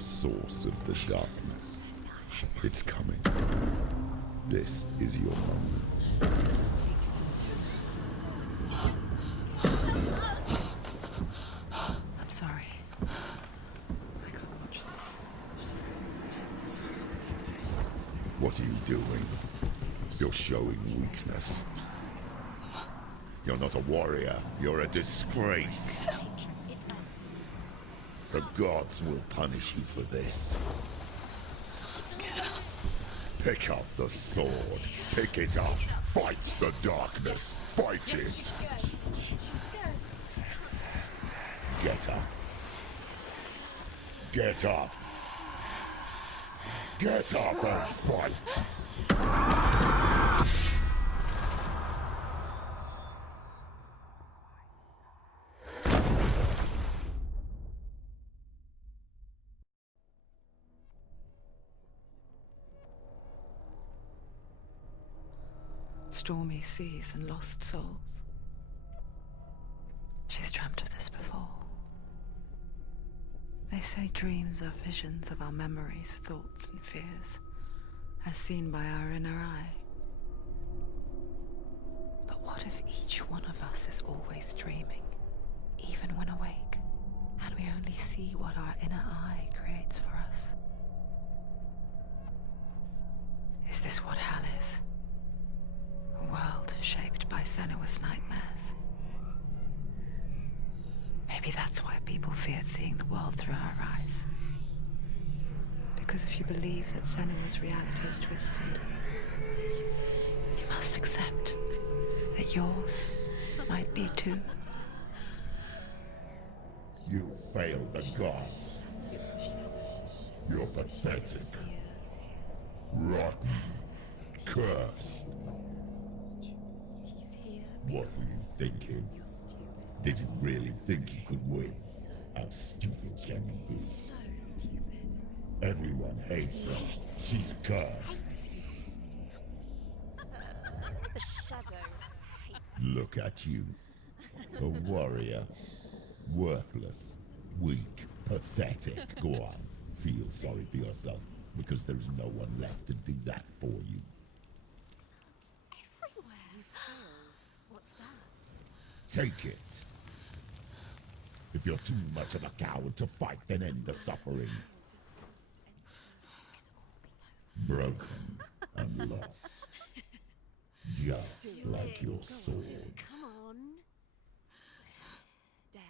source of the darkness. It's coming. This is your moment. I'm sorry. I can't watch this. What are you doing? You're showing weakness. You're not a warrior. You're a disgrace. The gods will punish you for this. Pick up the sword. Pick it up. Fight the darkness. Fight it. Get up. Get up. Get up and fight. Stormy seas and lost souls. She's dreamt of this before. They say dreams are visions of our memories, thoughts and fears, as seen by our inner eye. But what if each one of us is always dreaming, even when awake, and we only see what our inner eye creates for us? Is this what hell is? A world shaped by senua's nightmares. Maybe that's why people feared seeing the world through her eyes. Because if you believe that senua's reality is twisted, you must accept that yours might be too. You failed the gods. You're pathetic. Rotten. Cursed. What were you thinking? Did you really think you could win? How stupid can you be? So stupid. Everyone hates her. She's cursed. The shadow hates. Look at you. A warrior. Worthless. Weak. Pathetic. Go on. Feel sorry for yourself, because there is no one left to do that for you. Everywhere. You failed. What's that? Take it. If you're too much of a coward to fight, then end the suffering. Broken and lost. Just like your sword. Come on. Dare.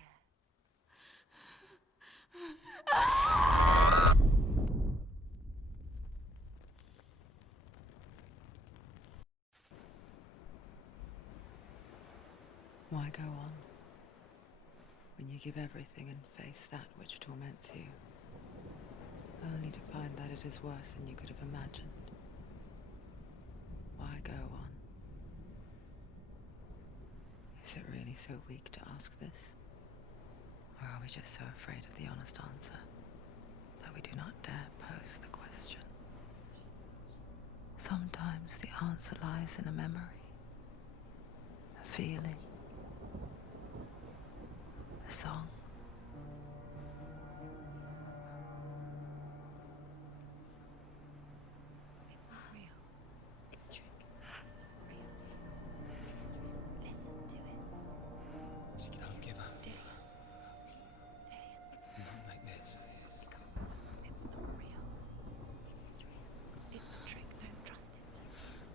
Why go on, when you give everything and face that which torments you, only to find that it is worse than you could have imagined? Why go on? Is it really so weak to ask this? Or are we just so afraid of the honest answer that we do not dare pose the question? Sometimes the answer lies in a memory, a feeling, a song. It's not real. It's a trick. It's not real. It is real. Listen to it. Don't give up. Dillian. It's Not like this. It's not real. It is real. It's a trick. Don't trust it.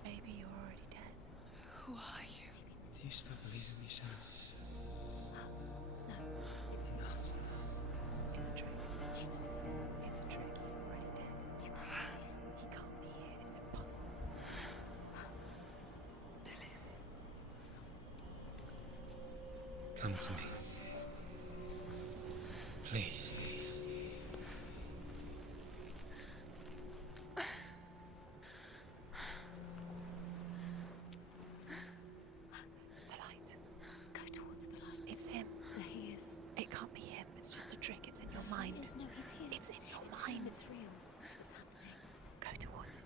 Maybe you're already dead. Who are you? Do you still believe in me, Shannon? No, it's Enough. It's a trick. She knows it's him. It's a trick. He's already dead. You know he's here. He can't be here. It's impossible. Dillian. Come to me. Please. The light. Go towards the light. It's him. There he is. It can't be him. It's just a trick. It's in your mind. No, he's here. It's in your mind. It's real. What's happening? Go towards it.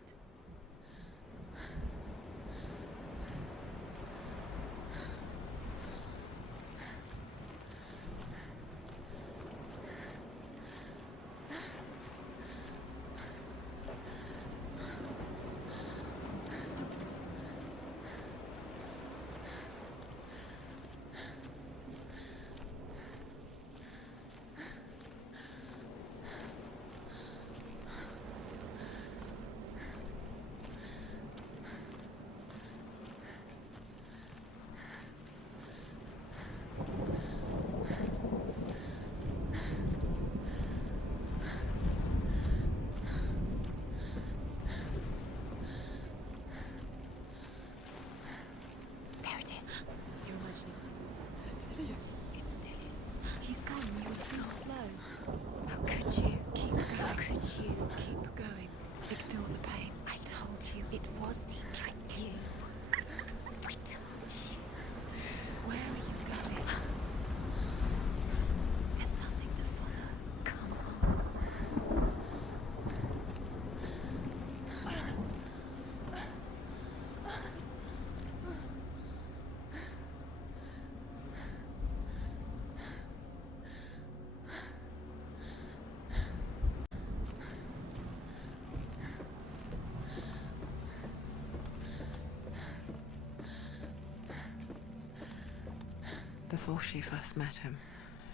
Before she first met him,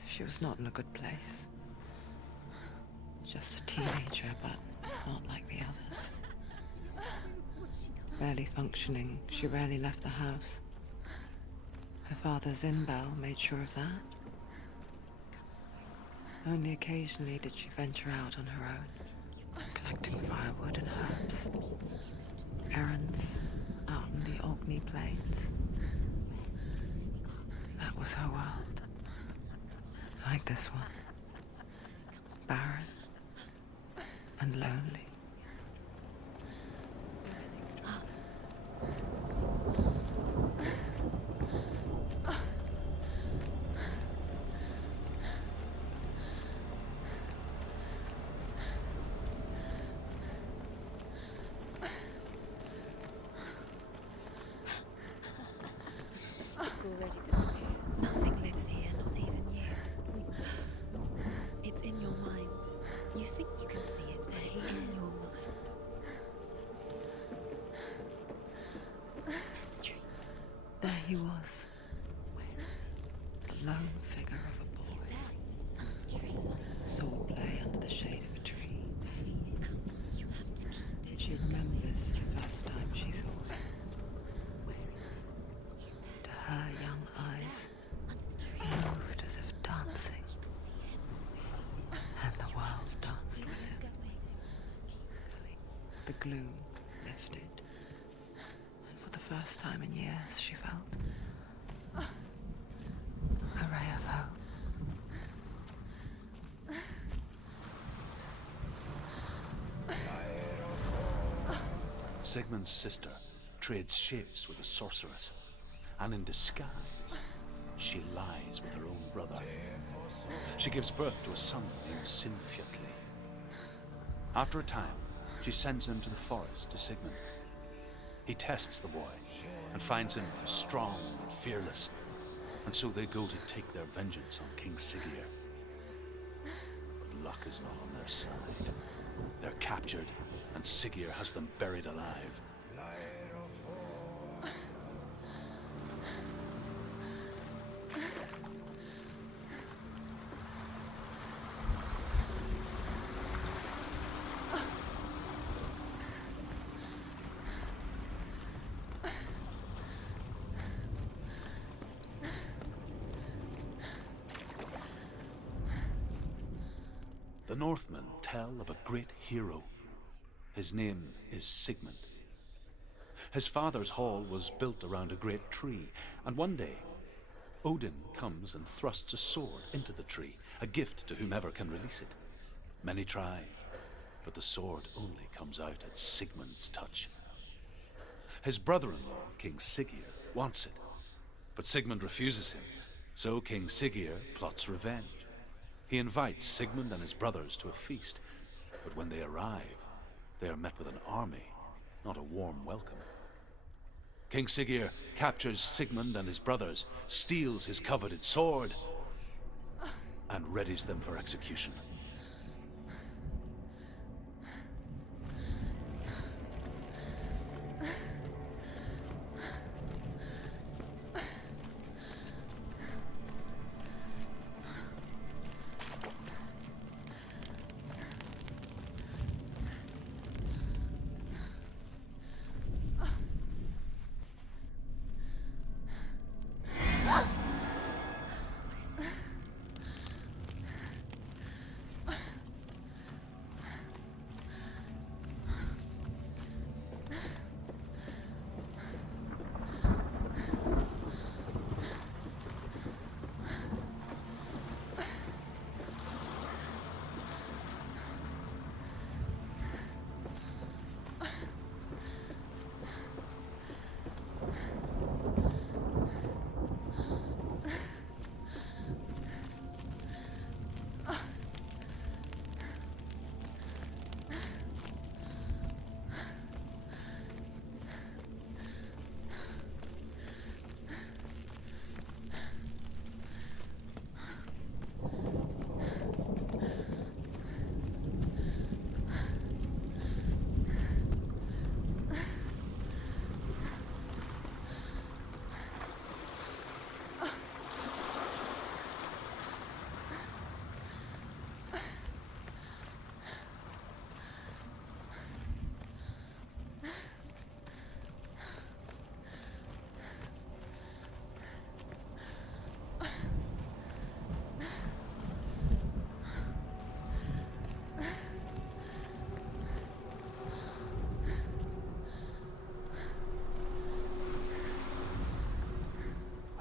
she was not in a good place. Just a teenager, but not like the others. Barely functioning, she rarely left the house. Her father's in-bell made sure of that. Only occasionally did she venture out on her own, collecting firewood and herbs. Errands out in the Orkney Plains. That was her world. Like this one. Barren and lonely. Already disappeared. Nothing lives here, not even you. Weakness. It's in your mind. You think you can see it, but it's in your mind. Where's the tree? There he was. The lone figure of a boy. He's there, under the tree. Sword lay under the shade of a tree. You have to keep it. She remembers the first time she saw him. Where is he? He's there. To her young eyes, Under the tree. he moved as if dancing, You can see him. and the world danced with him. Go The gloom lifted, and for the first time in years she felt a ray of hope. Sigmund's sister trades shapes with a sorceress, and in disguise, she lies with her own brother. She gives birth to a son named Sinfjotli. After a time, she sends him to the forest to Sigmund. He tests the boy and finds him strong and fearless, and so they go to take their vengeance on King Siggeir. But luck is not on their side. They're captured, and Siggeir has them buried alive. The Northmen tell of a great hero. His name is Sigmund. His father's hall was built around a great tree, and one day, Odin comes and thrusts a sword into the tree, a gift to whomever can release it. Many try, but the sword only comes out at Sigmund's touch. His brother-in-law, King Siggeir, wants it, but Sigmund refuses him, so King Siggeir plots revenge. He invites Sigmund and his brothers to a feast, but when they arrive, they are met with an army, not a warm welcome. King Siggeir captures Sigmund and his brothers, steals his coveted sword, and readies them for execution.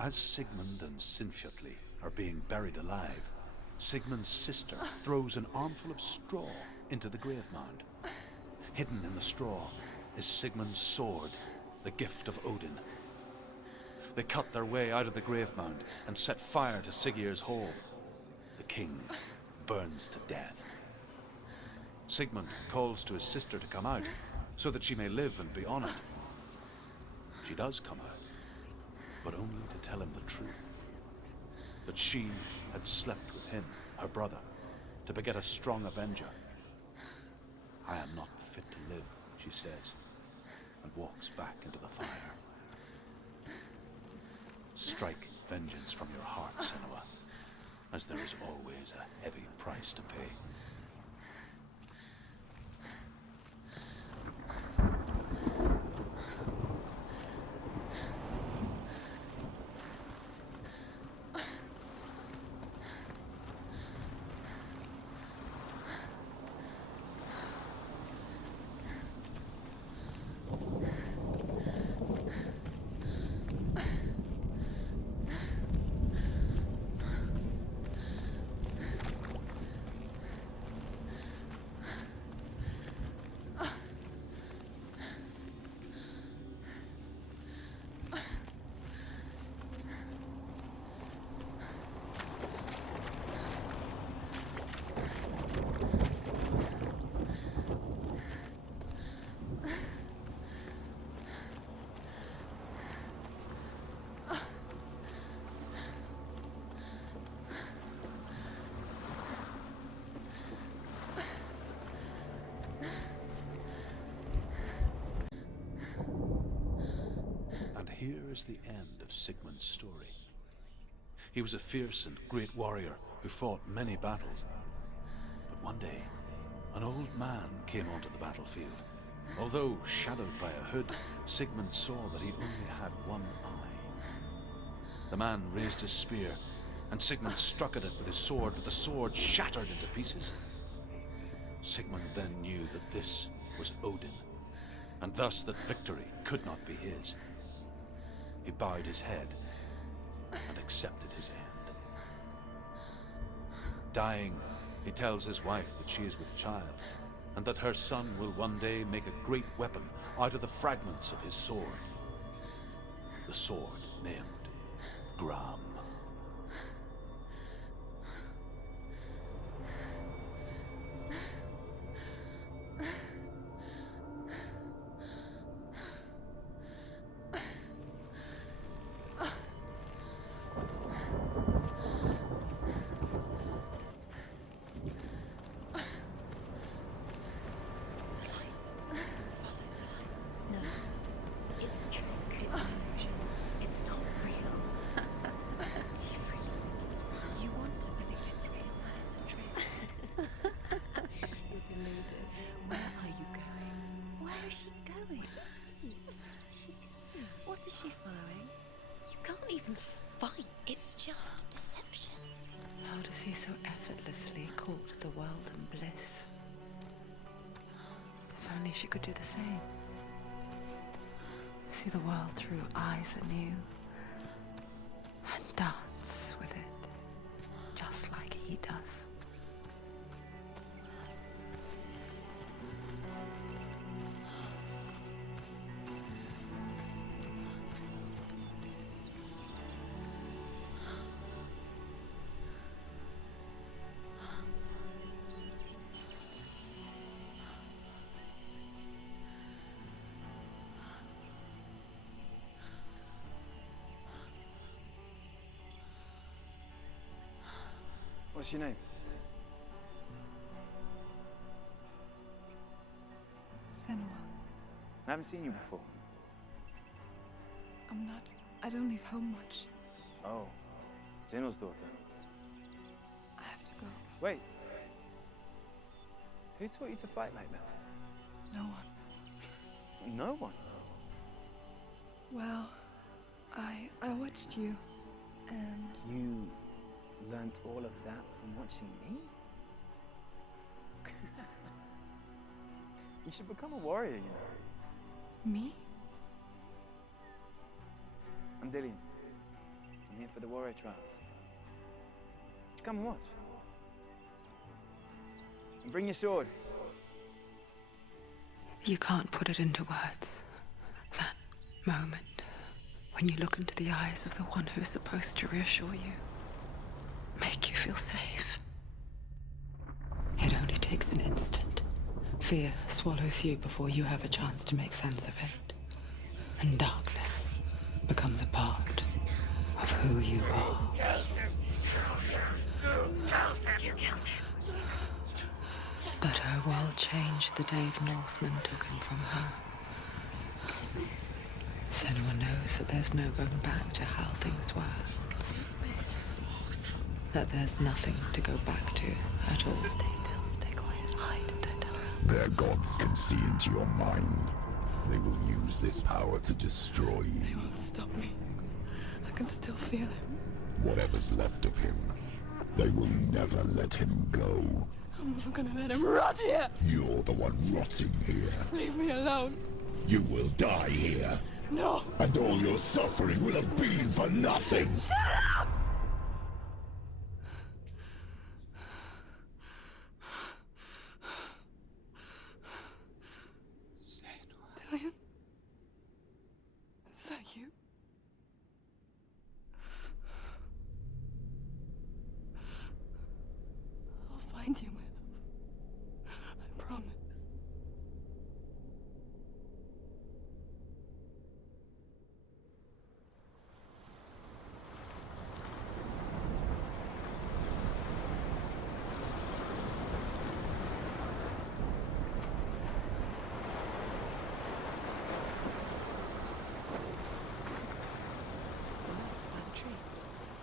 As Sigmund and Sinfjotli are being buried alive, Sigmund's sister throws an armful of straw into the grave mound. Hidden in the straw is Sigmund's sword, the gift of Odin. They cut their way out of the grave mound and set fire to Siggeir's hall. The king burns to death. Sigmund calls to his sister to come out so that she may live and be honored. She does come out, but only to tell him the truth. That she had slept with him, her brother, to beget a strong avenger. I am not fit to live, she says, and walks back into the fire. Strike vengeance from your heart, Senua, as there is always a heavy price to pay. Here is the end of Sigmund's story. He was a fierce and great warrior who fought many battles. But one day, an old man came onto the battlefield. Although shadowed by a hood, Sigmund saw that he only had one eye. The man raised his spear, and Sigmund struck at it with his sword, but the sword shattered into pieces. Sigmund then knew that this was Odin, and thus that victory could not be his. He bowed his head and accepted his end. Dying, he tells his wife that she is with child, and that her son will one day make a great weapon out of the fragments of his sword. The sword named Gram. What is she following? You can't even fight. It's just deception. How does he so effortlessly court the world and bliss? If only she could do the same. See the world through eyes anew and dance with it, just like he does. What's your name? Senua. I haven't seen you before. I don't leave home much. Oh, Zeno's daughter. I have to go. Wait. Who taught you to fight like that? No one. No one? Well, I watched you, and You learnt all of that from watching me? You should become a warrior, you know. me? I'm Dillian. I'm here for the warrior trials. Come and watch. And bring your sword. You can't put it into words. That moment when you look into the eyes of the one who is supposed to reassure you, make you feel safe. It only takes an instant. Fear swallows you before you have a chance to make sense of it. And darkness becomes a part of who you are. But her world changed the day the Northmen took him from her. Senua knows that there's no going back to how things were. That there's nothing to go back to at all. Stay still, stay quiet, hide, don't tell her. Their gods can see into your mind. They will use this power to destroy you. They won't stop me. I can still feel it. Whatever's left of him, they will never let him go. I'm not gonna let him rot here. You're the one rotting here. Leave me alone. You will die here. No. And all your suffering will have been for nothing. Shut up! Dillion? Is that you? I'll find you, my love. I promise.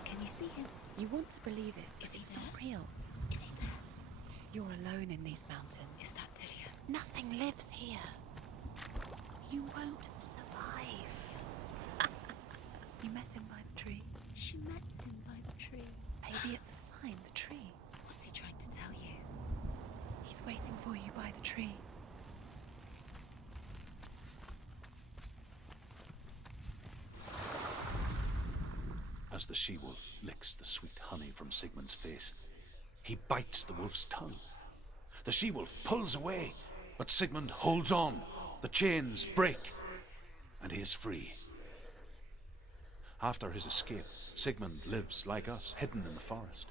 Can you see him? You want to believe it. Is he not real? Is he there? You're alone in these mountains. Is that Dillion? Nothing lives here. You won't survive. You met him by the tree. She met him by the tree. Maybe it's a sign, the tree. What's he trying to tell you? He's waiting for you by the tree. As the she-wolf licks the sweet honey from Sigmund's face, he bites the wolf's tongue. The she-wolf pulls away, but Sigmund holds on. The chains break, and he is free. After his escape, Sigmund lives like us, hidden in the forest.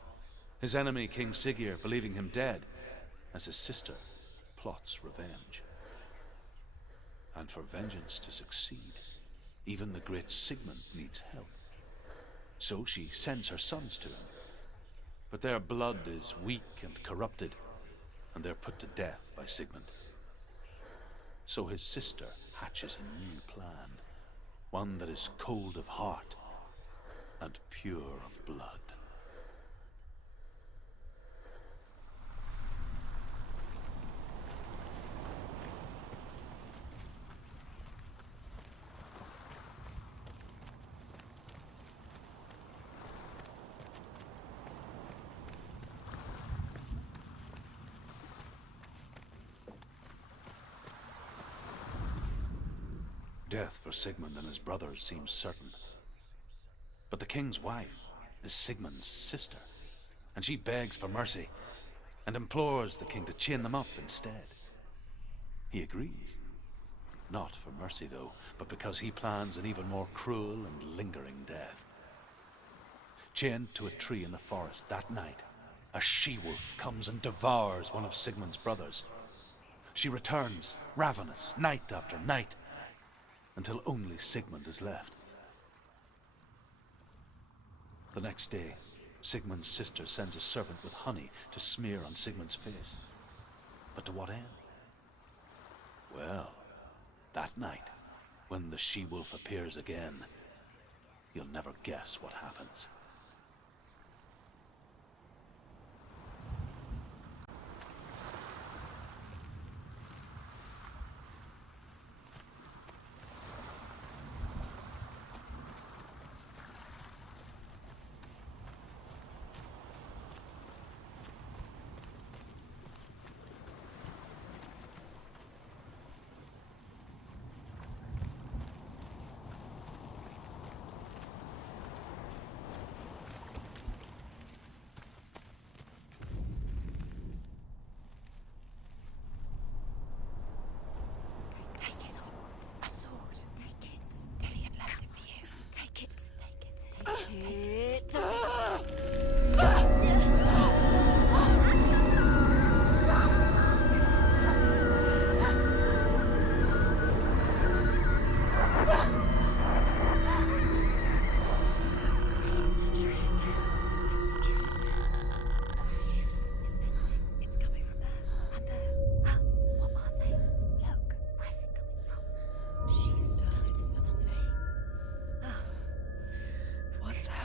His enemy, King Siggeir, believing him dead, as his sister plots revenge. And for vengeance to succeed, even the great Sigmund needs help. So she sends her sons to him. But their blood is weak and corrupted, and they're put to death by Sigmund. So his sister hatches a new plan, one that is cold of heart and pure of blood. Death for Sigmund and his brothers seems certain. But the king's wife is Sigmund's sister, and she begs for mercy and implores the king to chain them up instead. He agrees. Not for mercy, though, but because he plans an even more cruel and lingering death. Chained to a tree in the forest that night, a she-wolf comes and devours one of Sigmund's brothers. She returns, ravenous, night after night, until only Sigmund is left. The next day, Sigmund's sister sends a servant with honey to smear on Sigmund's face. But to what end? Well, that night, when the she-wolf appears again, you'll never guess what happens.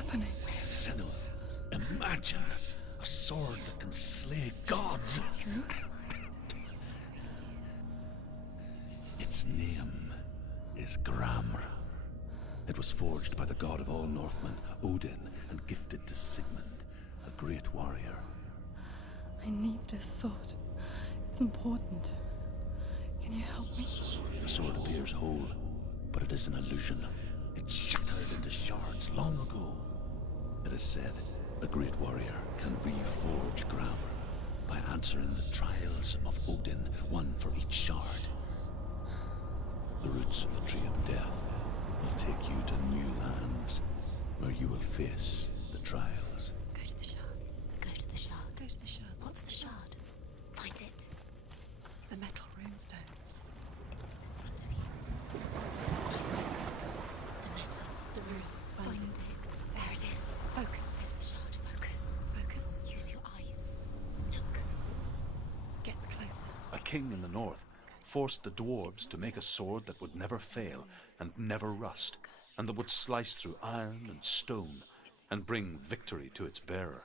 happening? Senua, imagine a sword that can slay gods. Its name is Gramr. It was forged by the god of all Northmen, Odin, and gifted to Sigmund, a great warrior. I need this sword. It's important. Can you help me? The sword appears whole, but it is an illusion. It shattered into shards long ago. It is said a great warrior can reforge Gramr by answering the trials of Odin, one for each shard. The roots of the Tree of Death will take you to new lands where you will face the trials. Go to the shards. Go to the shard. Go to the shards. What's the shard? Find it. It's the metal runestones. It's in front of you. The metal. The runes. Find it. There it is. Focus. There's the shard. Focus. Focus. Use your eyes. Look. Get closer. A king in the north forced the dwarves to make a sword that would never fail and never rust, and that would slice through iron and stone and bring victory to its bearer.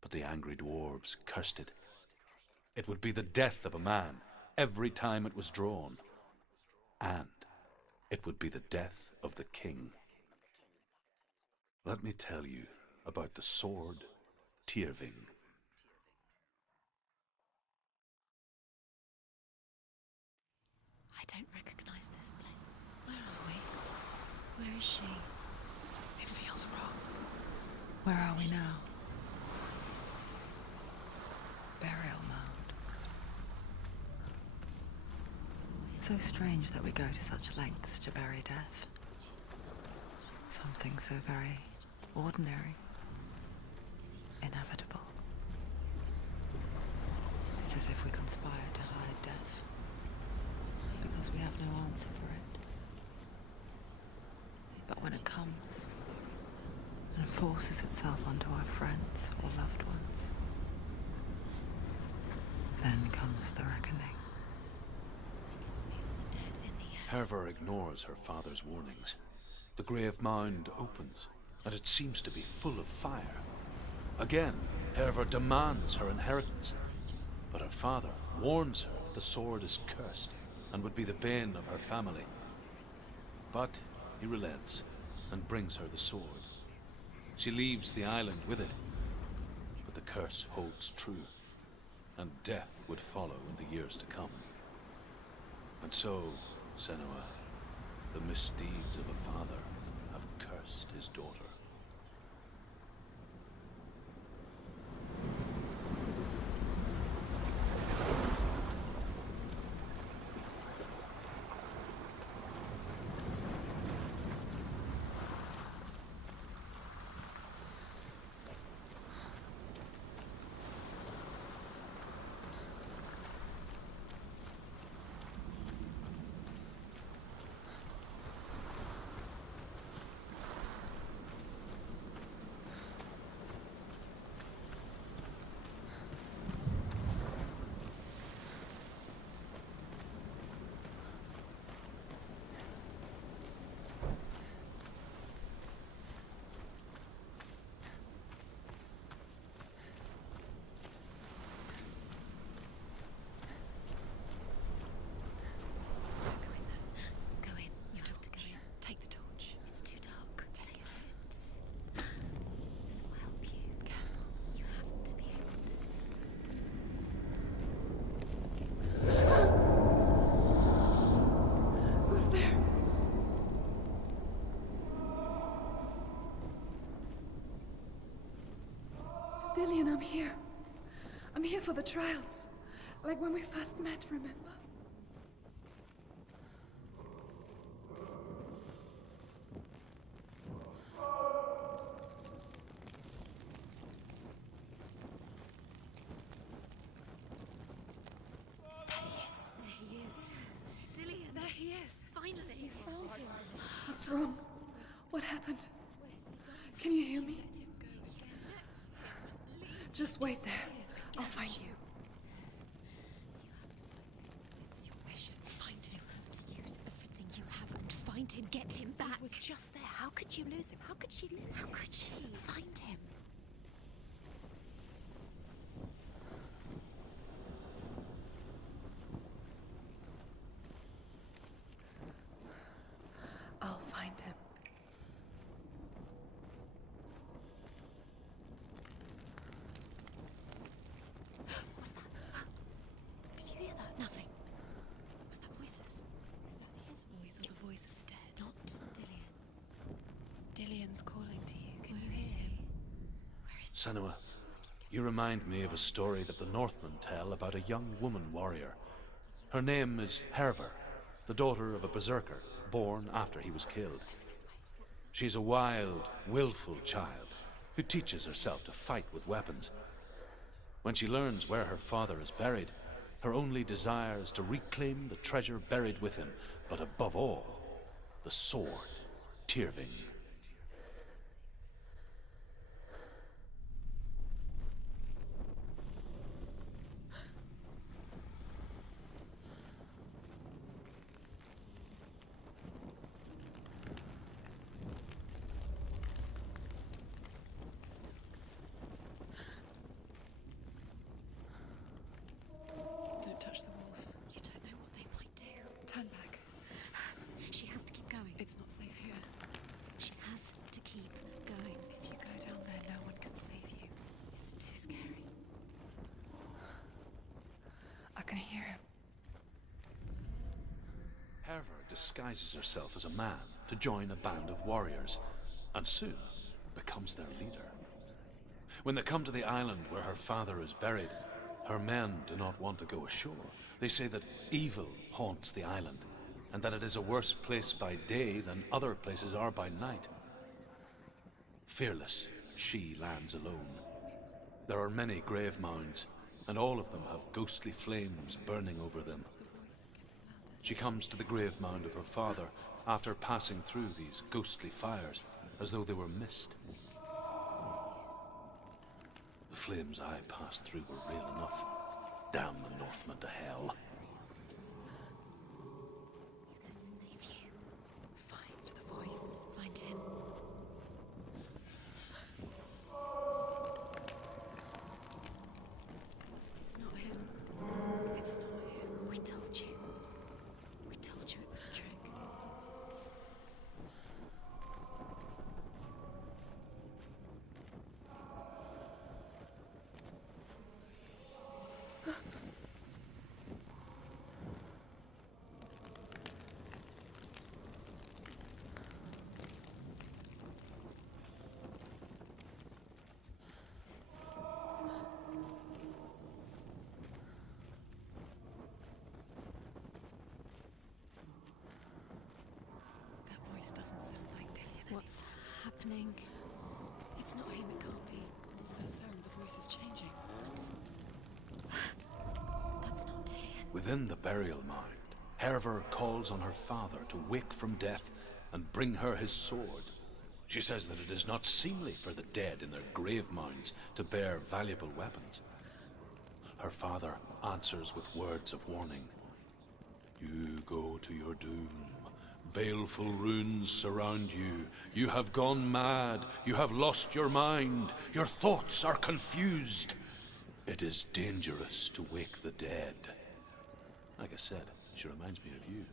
But the angry dwarves cursed it. It would be the death of a man every time it was drawn, and it would be the death of the king. Let me tell you about the sword Tyrving. I don't recognize this place. Where are we? Where is she? It feels wrong. Where are we now? Burial mound. So strange that we go to such lengths to bury death. Something so very ordinary, inevitable. It's as if we conspire to hide death, because we have no answer for it. But when it comes and forces itself onto our friends or loved ones, then comes the reckoning. Dead in the air. Hervor ignores her father's warnings. The grave mound opens, and it seems to be full of fire. Again, Hervor demands her inheritance, but her father warns her the sword is cursed and would be the bane of her family. But he relents and brings her the sword. She leaves the island with it, but the curse holds true, and death would follow in the years to come. And so, Senua, the misdeeds of a father have cursed his daughter. Go in. You have to go in. Take the torch. It's too dark. Take it. This will help you. Careful. You have to be able to see. Who's there? Dillian, I'm here. I'm here for the trials. Like when we first met, remember? There he is. Dillian, there he is. Finally. Found him. What's wrong? What happened? Can you hear me? Just wait there. I'll find you. This is your mission. Find him. You have to use everything you have and find him. Get him back. It was just could you lose him? How could she lose him? How could she? Find him. I'll find him. What's that? Did you hear that? Nothing. Was that voices? Is that his voice or the voice of the dead? Not Dillian. Dillian's calling to you. Can you hear him? Where is he? Senua, you remind me of a story that the Northmen tell about a young woman warrior. Her name is Herver, the daughter of a berserker, born after he was killed. She's a wild, willful child who teaches herself to fight with weapons. When she learns where her father is buried, her only desire is to reclaim the treasure buried with him, but above all, the sword, Tyrving. Don't touch the walls. You don't know what they might do. Turn back. She has to keep going. It's not safe here. She has to keep going. If you go down there, no one can save you. It's too scary. I can hear him. Herver disguises herself as a man to join a band of warriors, and soon becomes their leader. When they come to the island where her father is buried, her men do not want to go ashore. They say that evil haunts the island, and that it is a worse place by day than other places are by night. Fearless, she lands alone. There are many grave mounds, and all of them have ghostly flames burning over them. She comes to the grave mound of her father after passing through these ghostly fires, as though they were mist. The flames I passed through were real enough. Damn the Northmen to hell. He's going to save you. Find the voice. Find him. It's not him. It's not him. We told you. We told you it was a trick. That voice doesn't sound like Dillian. What's happening? It's not him, it can't be. What's that sound? The voice is changing. That's not Dillian. Within the burial mound, Herver calls on her father to wake from death and bring her his sword. She says that it is not seemly for the dead in their grave mounds to bear valuable weapons. Her father answers with words of warning. You go to your doom. Baleful runes surround you. You have gone mad. You have lost your mind. Your thoughts are confused. It is dangerous to wake the dead. Like I said, she reminds me of you.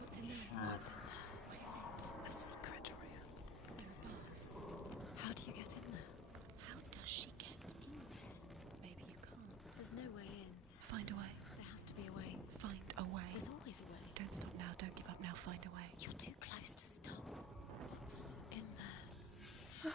What's in there? What's in there? What is it? A secret, Roya. There are bars. How do you get in there? How does she get in there? Maybe you can't. There's no way in. Find a way. There has to be a way. Find a way. There's always a way. Don't stop now. Don't give up now. Find a way. You're too close to stop. What's in there?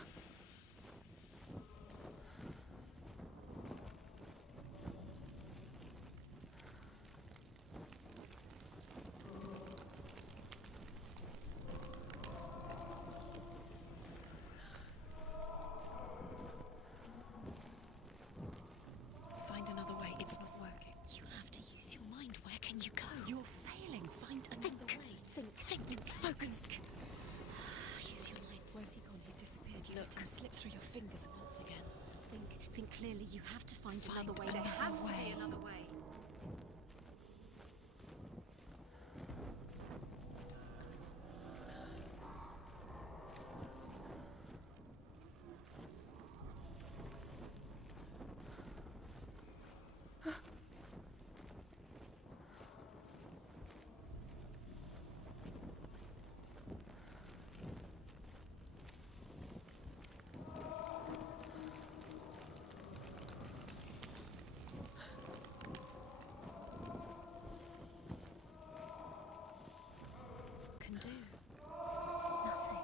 Find another way. It's not working. You have to use your mind. Where can you go? You're failing. Find another way. Think. Focus. Use your mind. Where's he gone? He's disappeared. let him slip through your fingers once again. Think clearly. You have to find another way. There has to be another way. Can do nothing.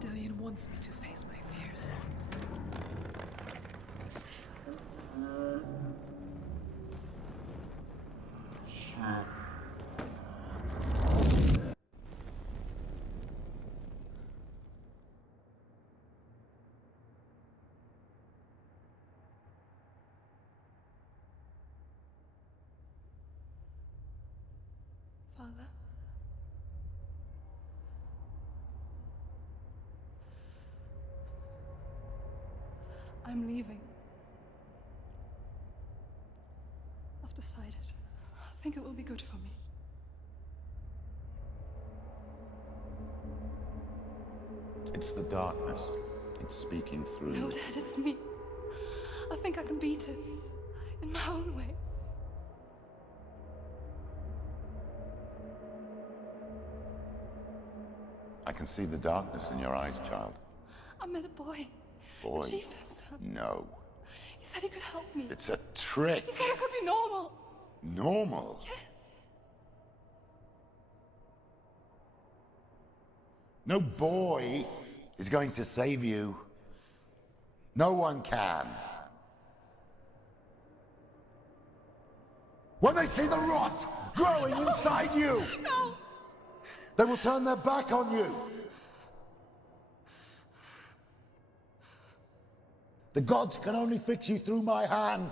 Dillian wants me to face my fears. Father? I'm leaving. I've decided. I think it will be good for me. It's the darkness. It's speaking through No, you. Dad, it's me. I think I can beat it. In my own way. I can see the darkness in your eyes, child. I met a boy. Boy. The chief said so. No. He said he could help me. It's a trick. He said I could be normal. Normal? Yes. No boy is going to save you. No one can. When they see the rot growing inside you, No! they will turn their back on you. The gods can only fix you through my hand.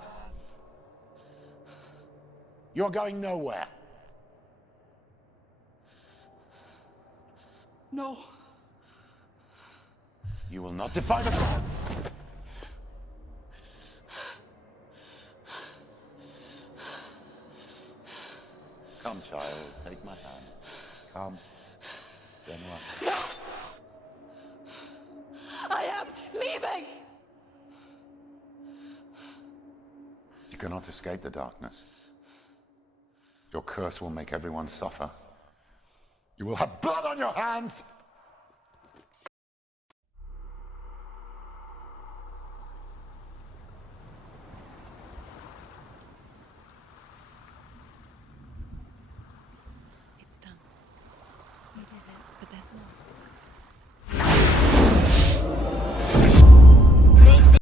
You're going nowhere. No. You will not defy the gods. Come, child, take my hand. Come. Senua. I am leaving! You cannot escape the darkness. Your curse will make everyone suffer. You will have blood on your hands! It's done. You did it, but there's more.